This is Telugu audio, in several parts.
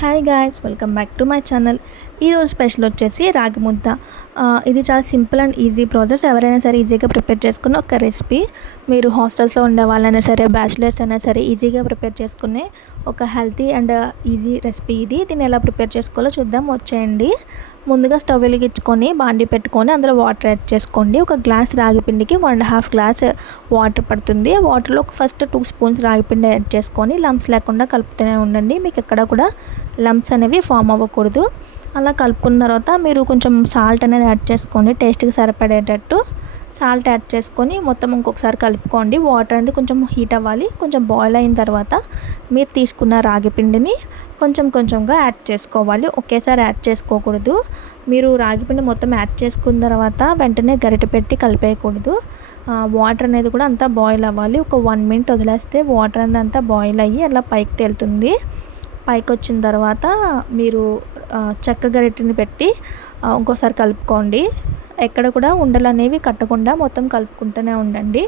Hi guys, welcome back to my channel. ఈరోజు స్పెషల్ వచ్చేసి రాగి ముద్ద. ఇది చాలా సింపుల్ అండ్ ఈజీ ప్రాసెస్. ఎవరైనా సరే ఈజీగా ప్రిపేర్ చేసుకునే ఒక రెసిపీ. మీరు హాస్టల్స్లో ఉండే వాళ్ళైనా సరే, బ్యాచిలర్స్ అయినా సరే ఈజీగా ప్రిపేర్ చేసుకునే ఒక హెల్తీ అండ్ ఈజీ రెసిపీ ఇది. దీన్ని ఎలా ప్రిపేర్ చేసుకోవాలో చూద్దాం, వచ్చేయండి. ముందుగా స్టవ్ వెలిగించుకొని బాండి పెట్టుకొని అందులో వాటర్ యాడ్ చేసుకోండి. ఒక గ్లాస్ రాగిపిండికి 1.5 గ్లాస్ వాటర్ పడుతుంది. వాటర్లో ఫస్ట్ 2 స్పూన్స్ రాగిపిండి యాడ్ చేసుకొని లంప్స్ లేకుండా కలుపుతూనే ఉండండి. మీకు ఎక్కడ కూడా లంప్స్ అనేవి ఫామ్ అవ్వకూడదు. అలా కలుపుకున్న తర్వాత మీరు కొంచెం సాల్ట్ అనేది యాడ్ చేసుకోండి. టేస్ట్కి సరిపడేటట్టు సాల్ట్ యాడ్ చేసుకొని మొత్తం ఇంకొకసారి కలుపుకోండి. వాటర్ అనేది కొంచెం హీట్ అవ్వాలి. కొంచెం బాయిల్ అయిన తర్వాత మీరు తీసుకున్న రాగి పిండిని కొంచెం కొంచెంగా యాడ్ చేసుకోవాలి. ఒకేసారి యాడ్ చేసుకోకూడదు. మీరు రాగి పిండి మొత్తం యాడ్ చేసుకున్న తర్వాత వెంటనే గరిటె పెట్టి కలిపేయకూడదు. వాటర్ అనేది కూడా అంతా బాయిల్ అవ్వాలి. ఒక 1 మినిట్ వదిలేస్తే వాటర్ అనేది అంతా బాయిల్ అయ్యి అలా పైకి తేలుతుంది. పైకి వచ్చిన తర్వాత మీరు చెక్క గరిటెని పెట్టి ఇంకోసారి కలుపుకోండి. ఎక్కడ కూడా ఉండలు అనేవి కట్టకుండా మొత్తం కలుపుకుంటూనే ఉండండి.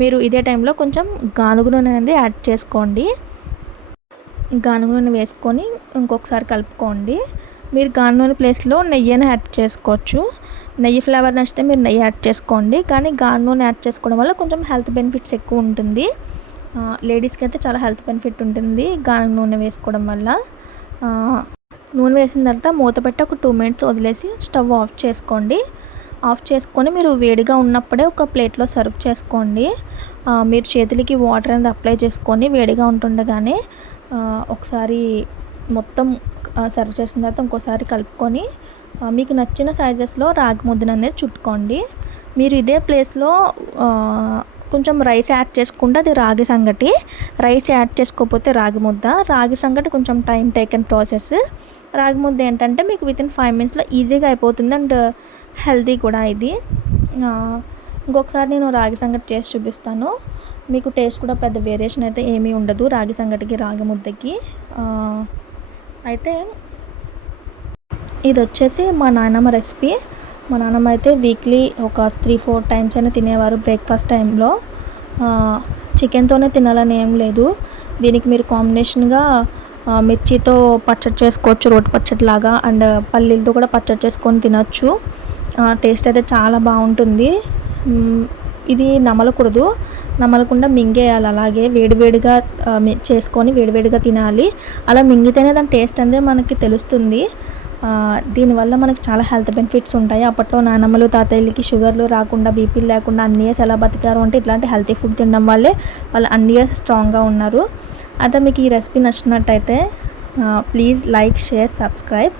మీరు ఇదే టైంలో కొంచెం గానుగ నూనె అనేది యాడ్ చేసుకోండి. గానుగ నూనె వేసుకొని ఇంకొకసారి కలుపుకోండి. మీరు గానుగ నూనె ప్లేస్లో నెయ్యిని యాడ్ చేసుకోవచ్చు. నెయ్యి ఫ్లేవర్ నచ్చితే మీరు నెయ్యి యాడ్ చేసుకోండి. కానీ గానుగ నూనె యాడ్ చేసుకోవడం వల్ల కొంచెం హెల్త్ బెనిఫిట్స్ ఎక్కువ ఉంటుంది. లేడీస్కి అయితే చాలా హెల్త్ బెనిఫిట్ ఉంటుంది గానుగ నూనె వేసుకోవడం వల్ల. నూనె వేసిన తర్వాత మూత పెట్టి ఒక 2 మినిట్స్ వదిలేసి స్టవ్ ఆఫ్ చేసుకోండి. ఆఫ్ చేసుకొని మీరు వేడిగా ఉన్నప్పుడే ఒక ప్లేట్లో సర్వ్ చేసుకోండి. మీరు చేతులకి వాటర్ అనేది అప్లై చేసుకొని వేడిగా ఉంటుండగానే ఒకసారి మొత్తం సర్వ్ చేసిన తర్వాత ఇంకోసారి కలుపుకొని మీకు నచ్చిన సైజెస్లో రాగి ముద్దను అనేది చుట్టుకోండి. మీరు ఇదే ప్లేస్లో కొంచెం రైస్ యాడ్ చేసుకుంటే అది రాగి సంగటి. రైస్ యాడ్ చేసుకోకపోతే రాగి ముద్ద. రాగి సంగటి కొంచెం టైం టేకెన్ ప్రాసెస్. రాగి ముద్ద ఏంటంటే మీకు వితిన్ 5 మినిట్స్లో ఈజీగా అయిపోతుంది అండ్ హెల్తీ కూడా ఇది. ఇంకొకసారి నేను రాగి సంగటి చేసి చూపిస్తాను. మీకు టేస్ట్ కూడా పెద్ద వేరియేషన్ అయితే ఏమీ ఉండదు రాగి సంగటికి రాగి ముద్దకి. అయితే ఇది వచ్చేసి మా నాన్నమ్మ రెసిపీ. మా నాన్నమ్మ అయితే వీక్లీ ఒక 3-4 టైమ్స్ అయినా తినేవారు బ్రేక్ఫాస్ట్ టైంలో. చికెన్తోనే తినాలని ఏం లేదు. దీనికి మీరు కాంబినేషన్గా మిర్చితో పచ్చడి చేసుకోవచ్చు, రోటి పచ్చడి లాగా. అండ్ పల్లీలతో కూడా పచ్చడి చేసుకొని తినచ్చు. టేస్ట్ అయితే చాలా బాగుంటుంది. ఇది నమలకుండా మింగేయాలి. అలాగే వేడివేడిగా చేసుకొని వేడివేడిగా తినాలి. అలా మింగితేనే దాని టేస్ట్ అనేది మనకి తెలుస్తుంది. దీనివల్ల మనకి చాలా హెల్త్ బెనిఫిట్స్ ఉంటాయి. అప్పట్లో నానమ్మలు తాతయ్యలకి షుగర్లు రాకుండా, బీపీలు లేకుండా అన్ని ఇయర్స్ ఎలా బతికారు అంటే ఇట్లాంటి హెల్తీ ఫుడ్ తినడం వల్లే వాళ్ళు అన్ని ఇయర్స్ స్ట్రాంగ్గా ఉన్నారు. అయితే మీకు ఈ రెసిపీ నచ్చినట్టయితే ప్లీజ్ లైక్, షేర్, సబ్స్క్రైబ్.